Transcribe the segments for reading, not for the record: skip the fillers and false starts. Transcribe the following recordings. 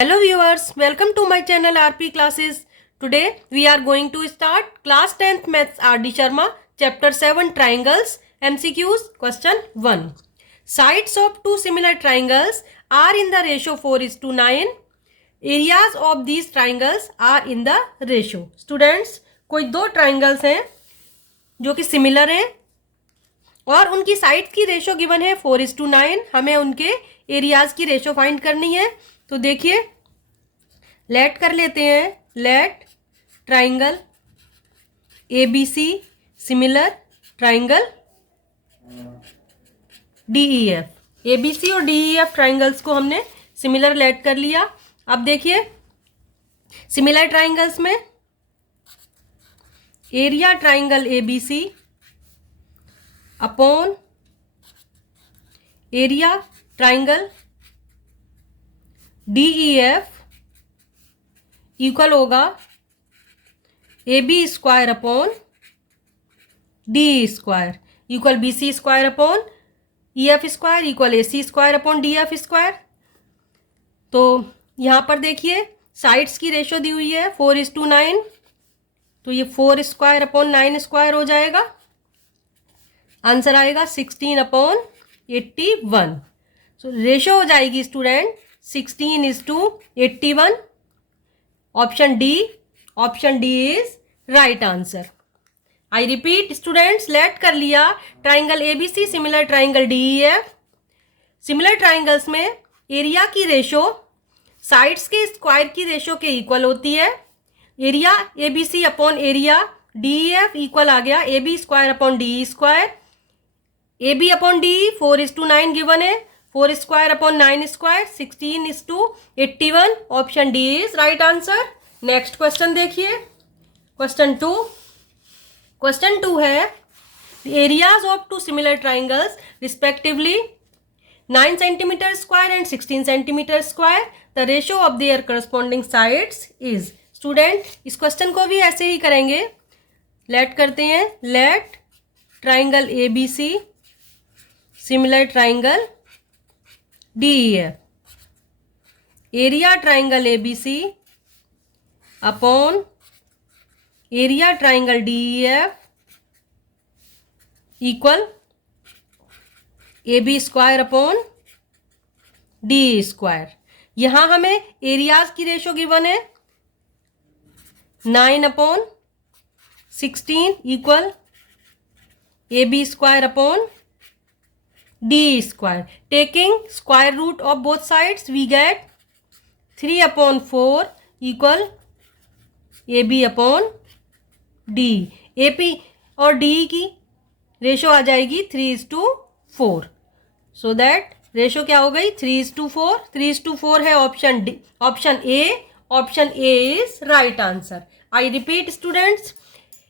Hello viewers, welcome to my channel RP Classes. Today we are going to start class 10th Maths RD Sharma chapter 7 Triangles MCQs question 1. Sides of two similar triangles are in the ratio 4:9. Areas of these triangles are in the ratio. Students, कोई दो triangles हैं जो कि similar हैं और उनकी sides की ratio given है 4:9. हमें उनके एरियाज की रेशो फाइंड करनी है. तो देखिए, लेट कर लेते हैं. Let triangle A B C similar triangle D E F. A B C और डी ई एफ ट्राइंगल्स को हमने सिमिलर लेट कर लिया. अब देखिए, सिमिलर ट्राइंगल्स में area triangle A B C upon area triangle D E F equal होगा A B square upon D square equal B C square upon E F square equal A C square upon D F square. तो यहाँ पर देखिए, sides की ratio दी हुई है 4:9. तो ये 4 स्क्वायर अपॉन 9 स्क्वायर हो जाएगा. आंसर आएगा 16/81. सो रेशो हो जाएगी student 16:81. Option D is right answer. I repeat students, let कर लिया triangle A B C similar triangle D E F. Similar triangles में एरिया की रेशो साइड्स के स्क्वायर की रेशो के इक्वल होती है. Area A B C upon area D E F equal आ गया A B square upon D square. A B upon D 4:9 given है. 4 square upon 9 square 16:81. Option D is right answer. Next question देखिए, question 2. Question 2 है areas of two similar triangles respectively 9 centimetre square and 16 centimetre square. The ratio of their corresponding sides is. Student, इस question को भी ऐसे ही करेंगे. Let करते हैं. Let triangle A B C similar triangle D E F. Area triangle A B C upon area triangle D E F equal A B square upon D square. यहां हमें एरियाज की रेशो गिवन है 9/16 equal A B square upon D square. Taking square root of both sides we get 3/4 equal A B upon D. A P और D की ratio आ जाएगी 3:4. So that ratio क्या हो गई 3:4. 3:4 है option D. Option A is right answer. I repeat students,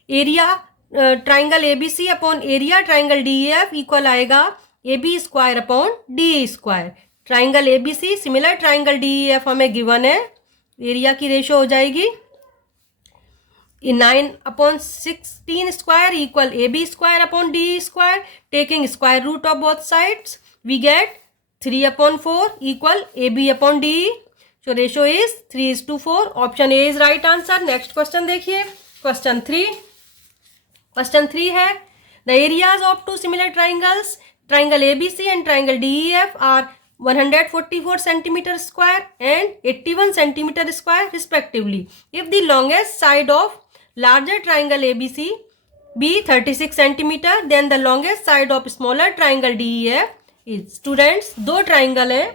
area triangle A B C upon area triangle D F equal आएगा A B square upon D square. Triangle A B C similar triangle D F हमें given है. Area की ratio हो जाएगी 9/16 square equal A B square upon D square. Taking square root of both sides we get 3/4 equal A B upon D. So ratio is 3:4. Option A is right answer. Next question देखिए, question 3. Question 3 है the areas of two similar triangles triangle ABC and triangle DEF are 144 centimeter square and 81 centimeter square respectively. If the longest side of larger triangle ABC be 36 centimeter, then the longest side of smaller triangle DEF is. Students, दो triangle हैं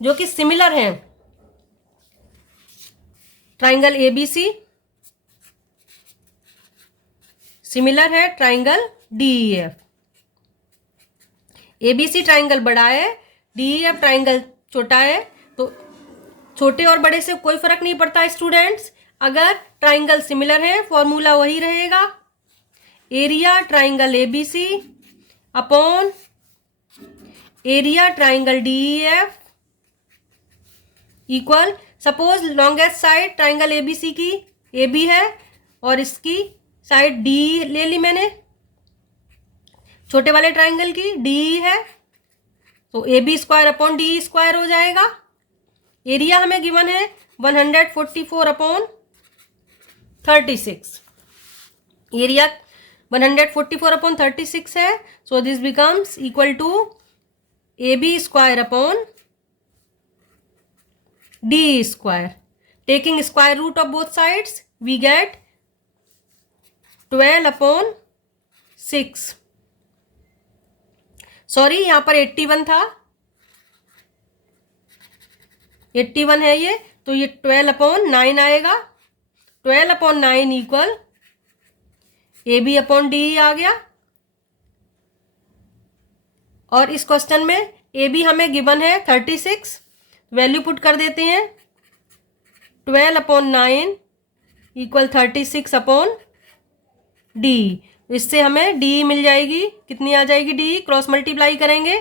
जो कि similar हैं. triangle ABC similar है triangle DEF. ABC triangle बड़ा है, DEF triangle छोटा है. तो छोटे और बड़े से कोई फर्क नहीं पड़ता स्टूडेंट्स. अगर ट्राइंगल सिमिलर है फॉर्मूला वही रहेगा. Area triangle ABC upon area triangle DEF equal, suppose longest side triangle ABC की AB है और इसकी साइड D ले ली मैंने. छोटे वाले ट्राइंगल की डी है तो A B square upon D square हो जाएगा. एरिया हमें गिवन है 144/36, एरिया 144/36 है। So this becomes equal to AB square upon D square. Taking square root of both sides we get 12/6। Sorry, यहां पर 81 था, 81 है ये, तो ये 12/9 आएगा। 12/9 इक्वल AB अपॉन डी आ गया। और इस क्वेश्चन में AB हमें गिवन है 36, वैल्यू पुट कर देते हैं। 12/9 इक्वल 36/D। इससे हमें D मिल जाएगी, कितनी आ जाएगी D, क्रॉस मल्टीप्लाई करेंगे।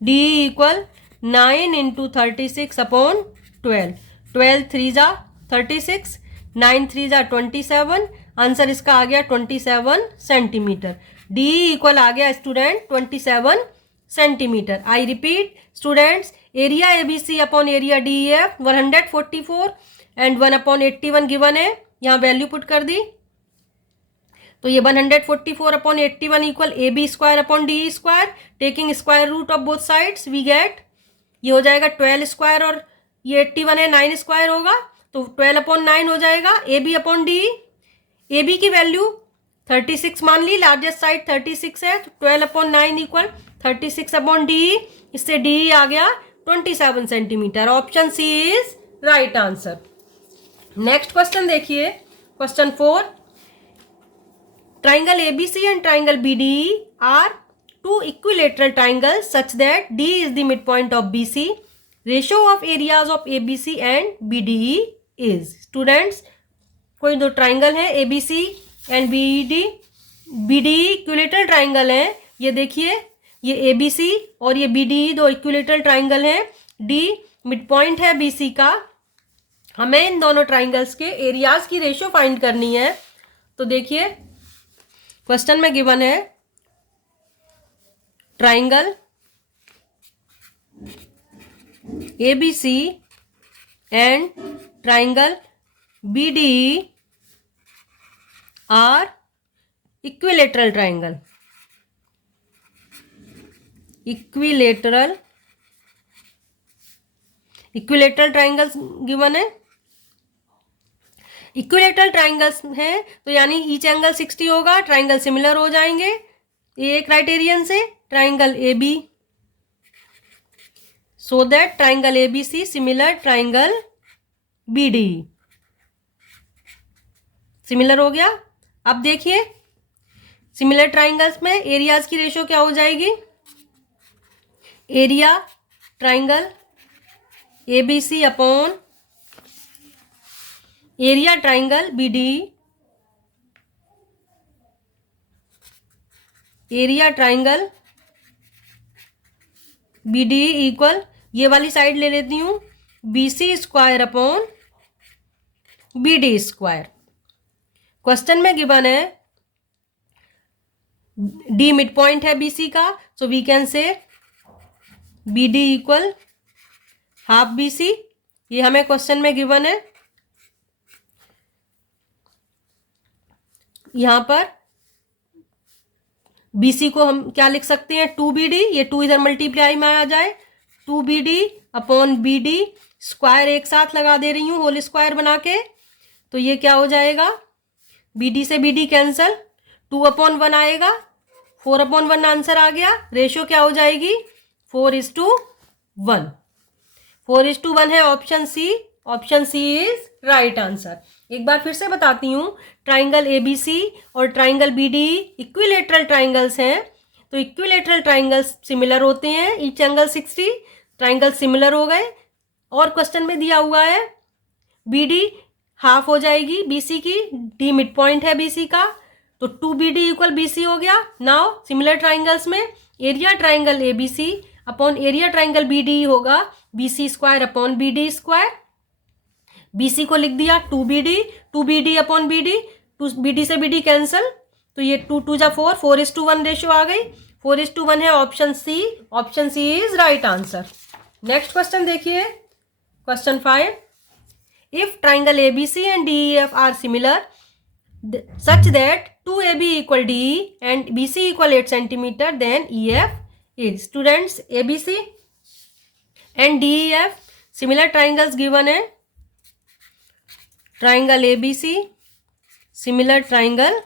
D equal 9 × 36/12। 12 3 जा 36, 9 3 जा 27, आंसर इसका आ गया 27 सेंटीमीटर। D इक्वल आ गया student 27 centimetre. I repeat students, area ABC upon area DEF 144 and 1/81 given है, यहाँ वैल्यू पुट कर दी। तो ये 144/81 equal AB square upon DE square. Taking square root of both sides we get, ये हो जाएगा 12 स्क्वायर और ये 81 है, 9 स्क्वायर होगा, तो 12/9 हो जाएगा। AB अपॉन DE, AB की वैल्यू 36 मान ली, लार्जेस्ट साइड 36 है, तो 12/9 इक्वल 36/DE। इससे DE आ गया 27 centimetre. Option C is right answer. Next question देखिए, question 4। Triangle ABC and triangle BDE are two equilateral triangles such that D is the midpoint of BC. Ratio of areas of ABC and BDE is, students कोई दो triangle है ABC and BDE equilateral triangle है। ये देखिए, ये ABC और ये BDE दो इक्विलेटरल ट्राइंगल है। D मिड पॉइंट है BC का। हमें इन दोनों ट्राइंगल्स के एरियाज की रेशियो फाइंड करनी है। तो देखिए क्वेश्चन में गिवन है triangle ABC and triangle BDE are equilateral triangle. Equilateral triangles given है। इक्विलेटरल ट्राइंगल्स हैं तो यानी ईच एंगल 60 होगा, ट्राइंगल सिमिलर हो जाएंगे। ये क्राइटेरियन से triangle AB, so that triangle ABC similar triangle BDE, similar हो गया। अब देखिए सिमिलर ट्राइंगल्स में एरियाज की रेशियो क्या हो जाएगी। Area triangle ABC upon area triangle BDE, area triangle BDE equal, ये वाली साइड ले लेती हूं, BC square upon BD square. Question में गिवन है D मिड पॉइंट है BC का, so we can say BD equal half BC। ये हमें क्वेश्चन में गिवन है। यहां पर BC को हम क्या लिख सकते हैं, 2BD, ये 2 इधर मल्टीप्लाई में आ जाए, 2BD अपॉन BD स्क्वायर एक साथ लगा दे रही हूँ होल स्क्वायर बना के। तो ये क्या हो जाएगा, BD से BD कैंसल, 2/1 आएगा, 4/1 आंसर आ गया। रेशियो क्या हो जाएगी, 4:1। 4:1 है option C. Option C is right answer. एक बार फिर से बताती हूँ, ट्राइंगल ABC और ट्राइंगल BDE इक्विलेटरल ट्राइंगल्स हैं। तो इक्विलेटरल ट्राइंगल्स सिमिलर होते हैं, ईच एंगल 60, ट्राइंगल सिमिलर हो गए। और क्वेश्चन में दिया हुआ है BD हाफ हो जाएगी BC की, D मिड पॉइंट है BC का, तो 2BD इक्वल BC हो गया। नाउ सिमिलर ट्राइंगल्स में area triangle ABC upon area triangle BDE होगा BC square upon BD square. BC को लिख दिया 2BD अपॉन BD, 2BD से BD कैंसल, तो ये 2 2 जा 4, 4:1 रेशियो आ गई। 4:1 है option C. Option C is right answer. Next question देखिए, question 5, if triangle ABC and DEF are similar such that 2AB equal DE and BC equal 8 centimeter, then EF is. Students, ABC and DEF similar triangles given है, triangle ABC similar triangle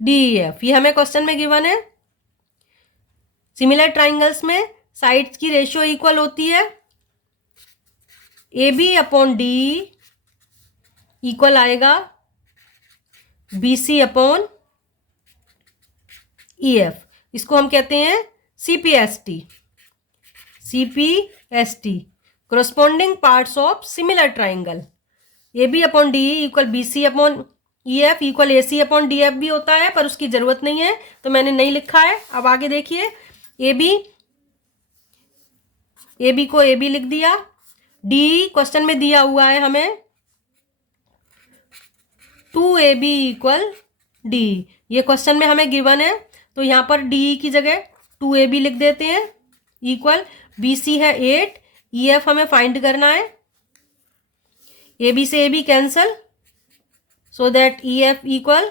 DEF, ये हमें question में given है। Similar triangles में sides की ratio equal होती है, AB upon DE equal आएगा BC अपॉन EF, इसको हम कहते हैं CPST, corresponding parts of similar triangle। AB upon DE equal BC upon EF equal AC upon DF भी होता है, पर उसकी जरूरत नहीं है तो मैंने नहीं लिखा है। अब आगे देखिए, AB को AB लिख दिया, DE क्वेश्चन में दिया हुआ है हमें 2AB इक्वल D, ये क्वेश्चन में हमें गिवन है, तो यहाँ पर DE की जगह 2AB लिख देते हैं, इक्वल BC है 8, EF हमें फाइंड करना है, AB से AB cancel, so that EF equal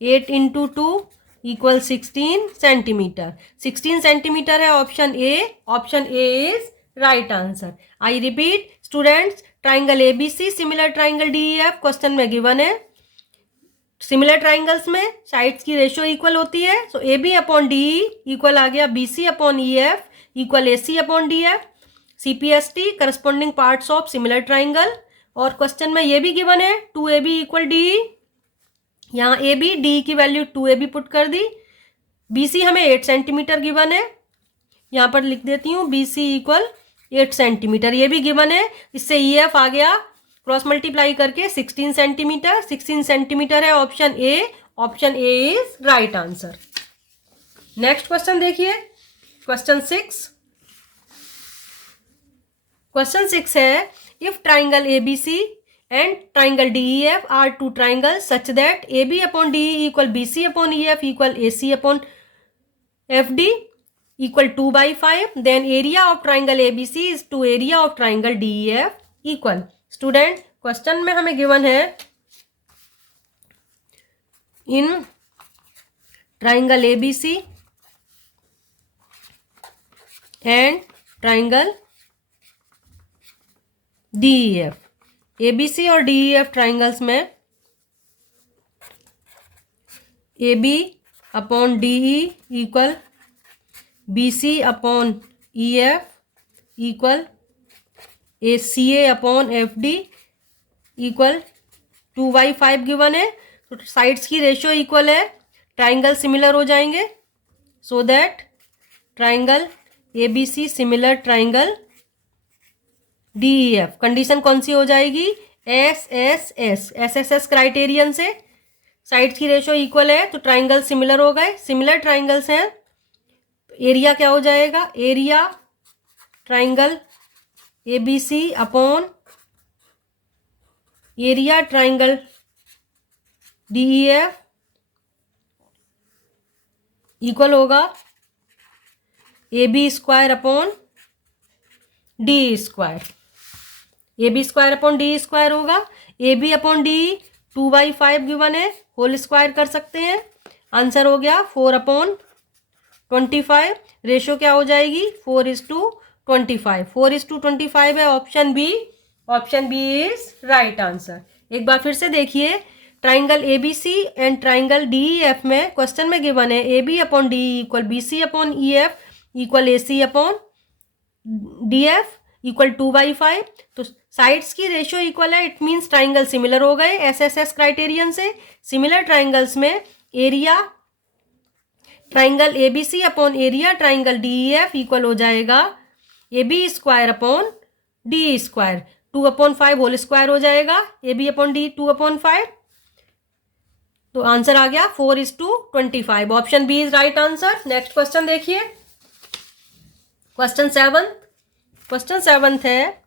8 into 2 equal 16 centimetre. 16 centimetre है option A, option A is right answer. I repeat students, triangle ABC similar triangle DEF question में given है। Similar triangles में sides की ratio equal होती है, so AB upon DE equal आ गया BC upon EF equal AC upon DF। CPST corresponding parts of similar triangle, और question में ये भी गिवन है 2AB इक्वल DE, यहाँ AB DE की वैल्यू 2AB पुट कर दी। BC हमें 8 सेंटीमीटर गिवन है, यहाँ पर लिख देती हूँ BC इक्वल 8 सेंटीमीटर, ये भी गिवन है। इससे EF आ गया क्रॉस मल्टीप्लाई करके 16 सेंटीमीटर, 16 सेंटीमीटर है option A, option A is right answer. Next question देखिए, क्वेश्चन 6। क्वेश्चन 6 है, if triangle ABC and triangle DEF are two triangles such that AB upon DE equal BC upon EF equal AC upon FD equal 2/5, then area of triangle ABC is to area of triangle DEF equal। Student, question में हमें given है in triangle ABC and triangle DEF, ABC और DEF triangles में AB upon DE equal BC upon EF equal ACA upon FD equal 2/5 given है, तो sides की ratio equal है, triangle similar हो जाएंगे, सो that triangle ABC similar triangle DEF। Condition कौन सी हो जाएगी? SSS क्राइटेरियन से साइड्स की रेशियो इक्वल है तो ट्राइंगल सिमिलर हो गए। सिमिलर ट्राइंगल्स हैं तो एरिया क्या हो जाएगा? Area triangle ABC upon area triangle DEF equal होगा AB square upon D square. AB square upon D square होगा, AB अपॉन D 2/5 गिवन है, होल स्क्वायर कर सकते हैं, आंसर हो गया 4/25। रेशियो क्या हो जाएगी? 4:25। 4:25 है option B, option B is right answer. एक बार फिर से देखिए, triangle ABC and triangle DEF में क्वेश्चन में गिवन है AB upon DE equal BC upon EF equal AC upon DF equal 2/5, तो साइड्स की रेशियो इक्वल है, इट मीन्स ट्राइंगल सिमिलर हो गए SSS क्राइटेरियन से। सिमिलर ट्राइंगल्स में area triangle ABC upon area triangle DEF equal हो जाएगा AB square upon DE square, 2/5 whole square हो जाएगा, AB अपॉन D 2/5, तो आंसर आ गया 4:25। Option B is right answer. Next question देखिए, क्वेश्चन 7। क्वेश्चन 7 है,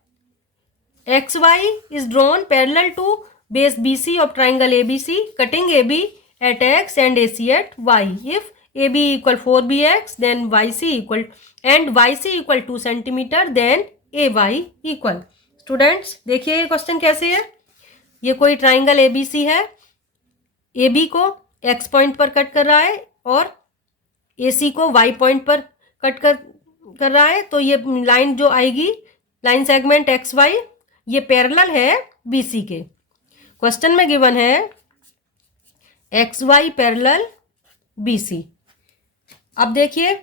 XY is drawn parallel to base BC of triangle ABC, cutting AB at X and AC at Y. If AB equal 4BX, then YC equal and YC equal 2 centimetre, then AY equal. Students देखिए ये question कैसे है। ये कोई triangle ABC है, AB को X point पर cut कर रहा है और AC को Y पॉइंट पर कट कर रहा है। तो ये लाइन जो आएगी, लाइन सेगमेंट XY, ये पैरेलल है BC के। क्वेश्चन में गिवन है XY पैरेलल BC। अब देखिए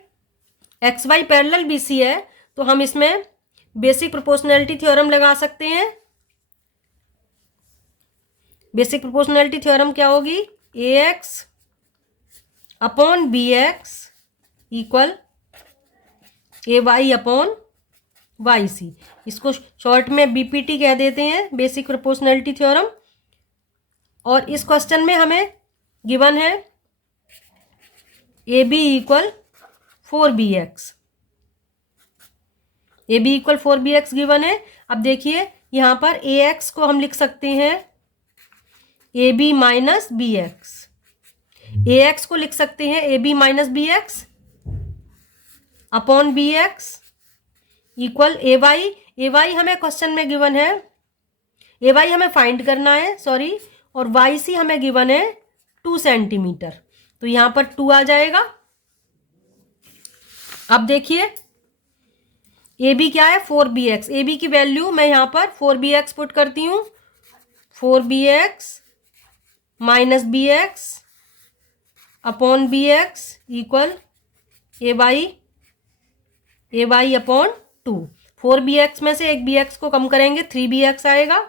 XY पैरेलल BC है तो हम इसमें बेसिक प्रोपोर्शनैलिटी थ्योरम लगा सकते हैं। बेसिक प्रोपोर्शनैलिटी थ्योरम क्या होगी? AX upon BX equal AY upon YC। इसको शॉर्ट में BPT कह देते हैं, बेसिक प्रोपोर्शनैलिटी थ्योरम। और इस क्वेश्चन में हमें गिवन है AB equal 4BX। AB equal 4BX given है। अब देखिए यहाँ पर AX को हम लिख सकते हैं AB माइनस BX। AX को लिख सकते हैं AB minus BX upon BX equal AY। AY हमें क्वेश्चन में गिवन है, AY हमें फाइंड करना है, सॉरी, और YC हमें गिवन है 2 सेंटीमीटर। तो यहाँ पर 2 आ जाएगा। अब देखिए AB क्या है? 4BX। AB की वैल्यू मैं यहाँ पर 4BX पुट करती हूँ। 4BX minus BX upon BX equal AY upon 2। 4BX में से एक BX को कम करेंगे, 3BX आएगा।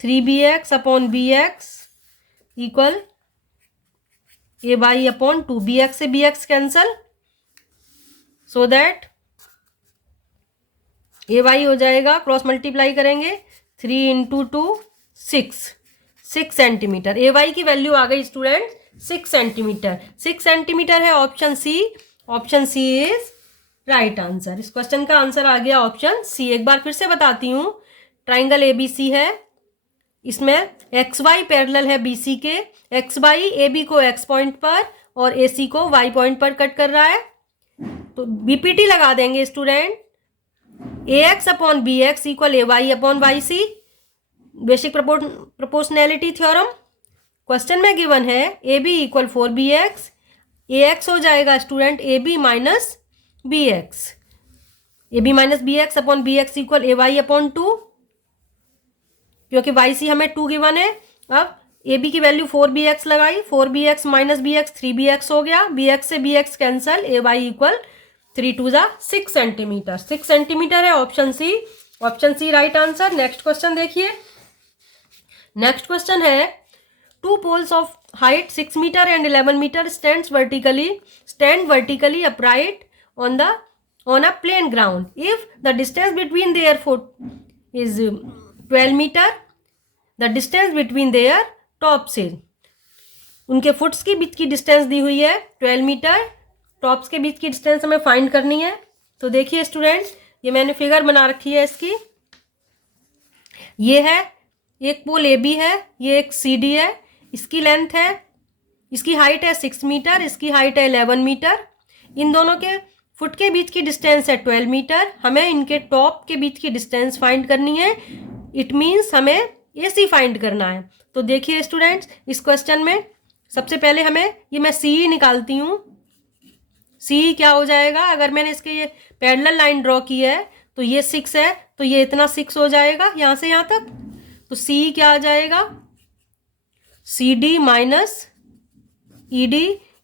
3BX upon BX equal AY upon 2। BX से BX cancel, so that AY हो जाएगा, क्रॉस मल्टीप्लाई करेंगे, 3 इंटू 2 6 सेंटीमीटर। AY की वैल्यू आ गई स्टूडेंट 6 सेंटीमीटर। 6 सेंटीमीटर है option C. Option C is right answer. इस क्वेश्चन का आंसर आ गया ऑप्शन सी। एक बार फिर से बताती हूँ, ट्राइंगल ABC है, इसमें XY पैरेलल है BC के। XY AB को X पॉइंट पर और AC को Y पॉइंट पर कट कर रहा है। तो BPT लगा देंगे student. AX upon BX equal AY upon YC, basic proportionality theorem. Question में गिवन है AB इक्वल 4BX। AX हो जाएगा student AB minus BX। AB minus BX upon BX equal AY upon 2, क्योंकि YC हमें 2 given है। अब AB की value 4BX लगाई, 4BX माइनस BX 3BX हो गया। BX से BX cancel, AY equal 3 to 6 centimetre. 6 centimetre है option C. Option C right answer. Next question देखिए। नेक्स्ट क्वेश्चन है, 2 poles of height 6 meter and 11 meter stand vertically upright on a plain ground. If the distance between their foot is 12 meter, the distance between their tops is, उनके foots के बीच की distance दी हुई है 12 metre, tops के बीच की distance हमें find करनी है। तो देखिए स्टूडेंट्स, ये मैंने फिगर बना रखी है इसकी। ये है एक पोल AB है, ये एक CD है, इसकी लेंथ है, इसकी हाइट है 6 मीटर, इसकी हाइट है 11 मीटर। इन दोनों के फुट के बीच की डिस्टेंस है 12 मीटर। हमें इनके टॉप के बीच की डिस्टेंस फाइंड करनी है। इट मीन्स हमें AC फाइंड करना है। तो देखिए स्टूडेंट्स, इस क्वेश्चन में सबसे पहले हमें ये मैं CE निकालती हूँ। CE क्या हो जाएगा? अगर मैंने इसके ये पैरेलल लाइन ड्रॉ की है तो ये 6 है, तो ये इतना 6 हो जाएगा यहाँ से यहाँ तक। तो CE क्या आ जाएगा? CD minus ED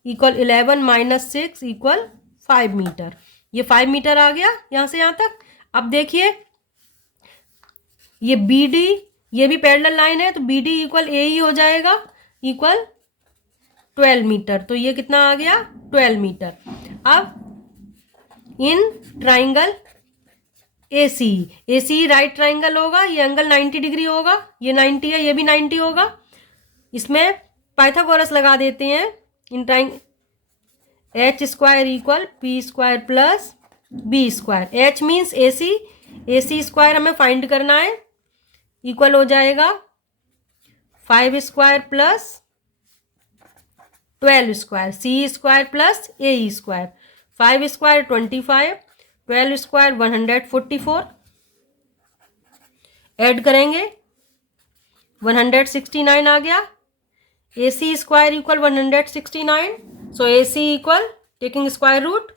equal 11 minus 6 equal 5 metre. ये 5 मीटर आ गया यहाँ से यहाँ तक। अब देखिए ये BD, ये भी पैरेलल लाइन है, तो BD इक्वल AE हो जाएगा इक्वल 12 मीटर। तो ये कितना आ गया? 12 मीटर। अब in triangle AC right triangle होगा, ये एंगल 90 डिग्री होगा, ये 90 है, ये भी 90 होगा। इसमें पाइथागोरस लगा देते हैं। In triangle H square equal P square plus B square. H means AC square हमें फाइंड करना है, इक्वल हो जाएगा 5 स्क्वायर प्लस 12 स्क्वायर, सी स्क्वायर प्लस ए स्क्वायर, 5 स्क्वायर 25, 12 स्क्वायर 144, ऐड करेंगे 169 आ गया। ए सी स्क्वायर इक्वल 169, सो ए सी इक्वल टेकिंग स्क्वायर रूट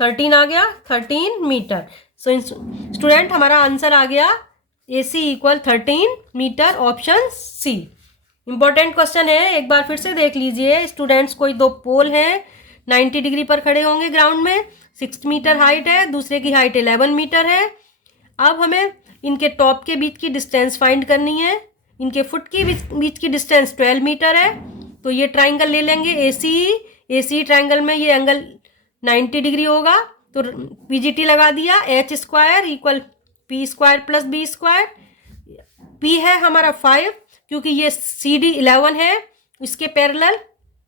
13 आ गया, 13 metre. So student हमारा answer आ गया ए सी equal 13 metre, option C. Important question है, एक बार फिर से देख लीजिए स्टूडेंट्स। कोई दो पोल हैं, 90 डिग्री पर खड़े होंगे ग्राउंड में, 6 मीटर हाइट है, दूसरे की हाइट 11 मीटर है। अब हमें इनके टॉप के बीच की डिस्टेंस फाइंड करनी है। इनके फुट की बीच की डिस्टेंस 12 मीटर है। तो ये ट्राइंगल ले लेंगे ए सी ट्राइंगल में ये एंगल 90 डिग्री होगा, तो पीजीटी लगा दिया। H square equal P square plus B square, P है हमारा 5 क्योंकि ये सी डी 11 है, इसके पैरेलल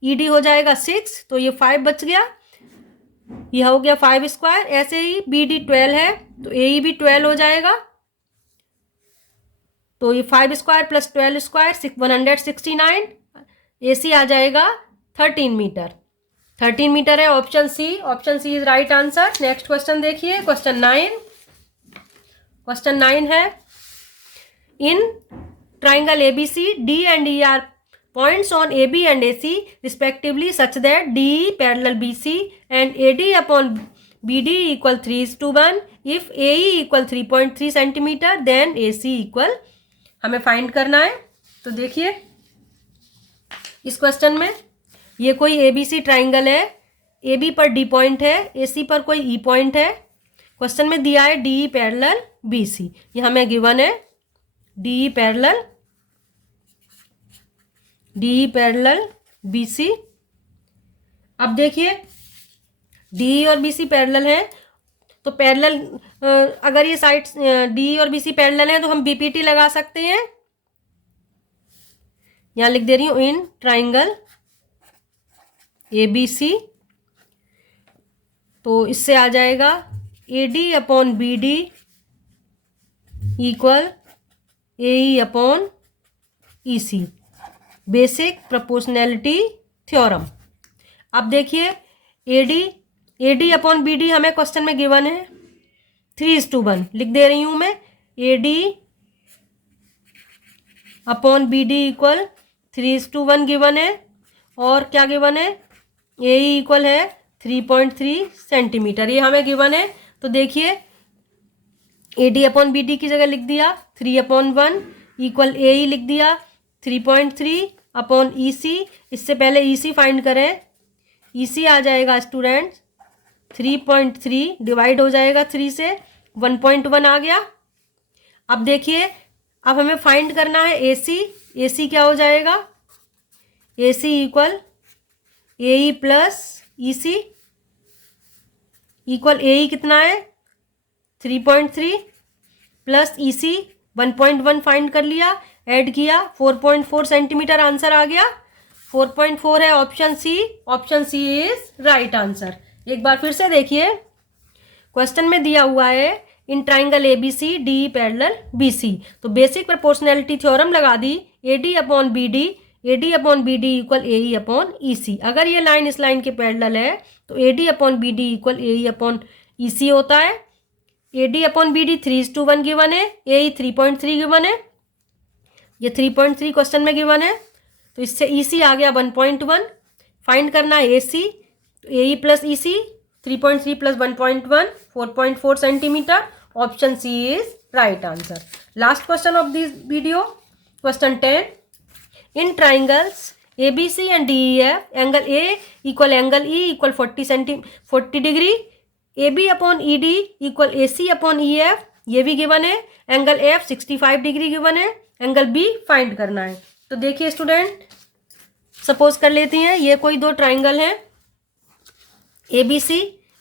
ई डी हो जाएगा 6, तो ये 5 बच गया, यह हो गया 5 स्क्वायर। ऐसे ही बी डी 12 है तो ए ई भी 12 हो जाएगा, तो ये 5 square plus 12 square 169, A C आ जाएगा 13 मीटर। 13 मीटर है, option C. Option C is right answer. Next question देखिए, क्वेश्चन 9। क्वेश्चन 9 है, in triangle ABC D and E are points on AB and AC respectively such that DE parallel BC and AD upon BD equal 3:1. If AE equal 3.3 centimeter then AC equal, हमें find करना है। तो देखिए इस question में ये कोई ABC triangle है, AB पर D पॉइंट है, AC पर कोई E पॉइंट है। क्वेश्चन में दिया है DE पैरेलल BC, ये हमें गिवन है DE पैरेलल BC। अब देखिए DE और BC पैरेलल है, तो पैरेलल अगर ये साइड DE और BC पैरेलल है तो हम BPT लगा सकते हैं। यहां लिख दे रही हूं, इन ट्राइंगल ABC, तो इससे आ जाएगा AD upon BD equal AE upon EC, basic proportionality theorem. अब देखिए AD अपॉन BD हमें क्वेश्चन में गिवन है 3:1, लिख दे रही हूं मैं, AD upon BD equal 3:1 given है, और क्या गिवन है, AE इक्वल है 3.3 सेंटीमीटर, ये हमें गिवन है। तो देखिए AD अपॉन BD की जगह लिख दिया 3/1 इक्वल AE लिख दिया 3.3 अपॉन EC। इससे पहले EC फाइंड करें, EC आ जाएगा स्टूडेंट 3.3 डिवाइड हो जाएगा 3 से, 1.1 आ गया। अब देखिए अब हमें फाइंड करना है AC क्या हो जाएगा, AC equal AE plus EC equal AE कितना है 3.3 प्लस EC 1.1 फाइंड कर लिया, ऐड किया 4.4 सेंटीमीटर, आंसर आ गया 4.4 है, option C. Option C is right answer. एक बार फिर से देखिए, क्वेश्चन में दिया हुआ है in triangle ABC DE parallel BC, तो बेसिक प्रोपोर्शनैलिटी थ्योरम लगा दी, AD upon BD equal AE upon EC। अगर ये लाइन इस लाइन के पैरेलल है तो AD upon BD equal AE upon EC होता है। AD अपॉन BD 3:1 गिवन है, AE 3.3 गिवन है, ये 3.3 क्वेश्चन में गिवन है, तो इससे EC आ गया 1.1। फाइंड करना है AC, तो AE plus EC 3.3 plus 1.1 4.4 centimetre, option C is right answer. Last question of this video, question 10। In triangles ABC and DEF angle A equal angle E equal 40 degree, AB upon ED equal AC upon EF, ये भी given है। Angle F 65 degree given है, angle B find करना है। तो देखिए student, suppose कर लेती हैं ये कोई दो ट्राइंगल हैं ABC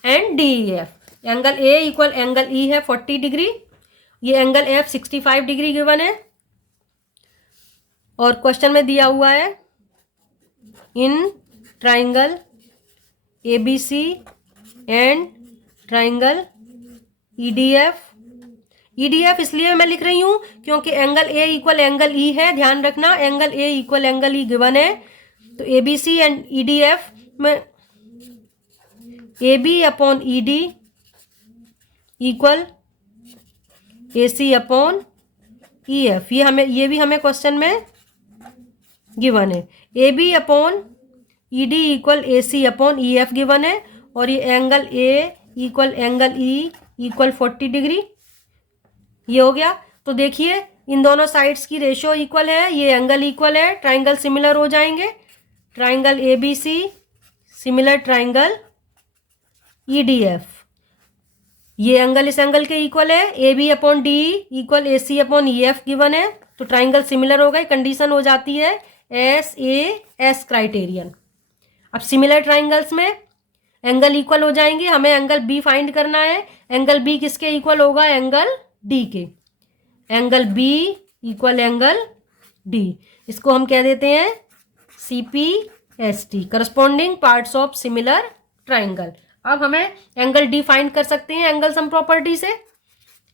and DEF, angle A equal angle E है 40 डिग्री, ये एंगल F 65 डिग्री गिवन है, और क्वेश्चन में दिया हुआ है in triangle ABC and triangle EDF इसलिए मैं लिख रही हूं क्योंकि angle A equal angle E है, ध्यान रखना angle A equal angle E given है, तो A B C and E D F में A B upon E D equal A C upon E F, ये भी हमें क्वेश्चन में गिवन है। A B upon E D equal A C upon E F given है, और ये angle A equal angle E equal 40 degree, ये हो गया। तो देखिए इन दोनों साइड्स की रेशियो इक्वल है, ये एंगल इक्वल है, ट्राइंगल सिमिलर हो जाएंगे। Triangle A B C similar triangle E D F, ये एंगल इस एंगल के इक्वल है। A B upon D equal A C upon E F given है, तो ट्राइंगल सिमिलर हो गए, कंडीशन हो जाती है एस ए एस क्राइटेरियन। अब सिमिलर ट्राइंगल्स में एंगल इक्वल हो जाएंगे, हमें एंगल बी फाइंड करना है। एंगल बी किसके इक्वल होगा? एंगल डी के। Angle B equal angle D, इसको हम कह देते हैं C P S T, corresponding parts of similar triangle. अब हमें एंगल डी फाइंड कर सकते हैं एंगल सम प्रॉपर्टी से।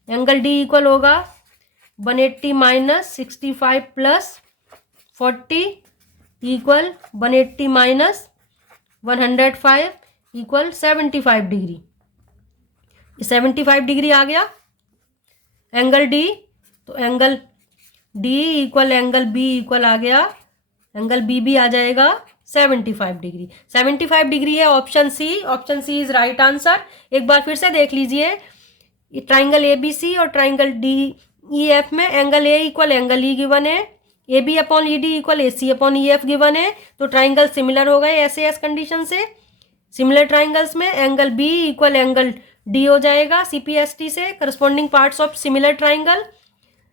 एंगल डी इक्वल होगा 180 minus 65 plus 40 equal 180 minus 105 equal 75 degree. 75 degree आ गया एंगल डी, तो angle D equal angle B equal आ गया, एंगल बी भी आ जाएगा 75 डिग्री। 75 डिग्री है option C. Option C is right answer. एक बार फिर से देख लीजिए, ट्राइंगल ए बी सी और ट्राइंगल डी ई एफ में angle A equal angle E given है, A B upon E D equal A C upon E F given है, तो ट्राइंगल सिमिलर हो गए ऐसे एस कंडीशन से। सिमिलर ट्राइंगल्स में angle B equal angle D हो जाएगा सी पी एस टी से, corresponding parts of similar triangle.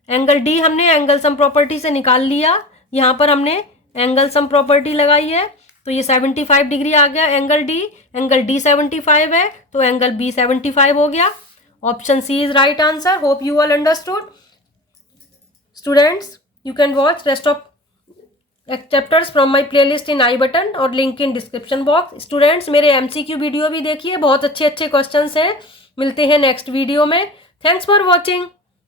Angle D हमने एंगल सम प्रॉपर्टी से निकाल लिया, यहाँ पर हमने एंगल सम प्रॉपर्टी लगाई है, तो ये 75 डिग्री आ गया एंगल डी। एंगल डी 75 है, तो एंगल बी 75 हो गया। Option C is right answer. Hope you all understood. Students, you can watch rest of chapters from my playlist in I button और link in description box। Students मेरे MCQ video भी देखिए, बहुत अच्छे अच्छे questions हैं। मिलते हैं नेक्स्ट वीडियो में। Thanks for watching.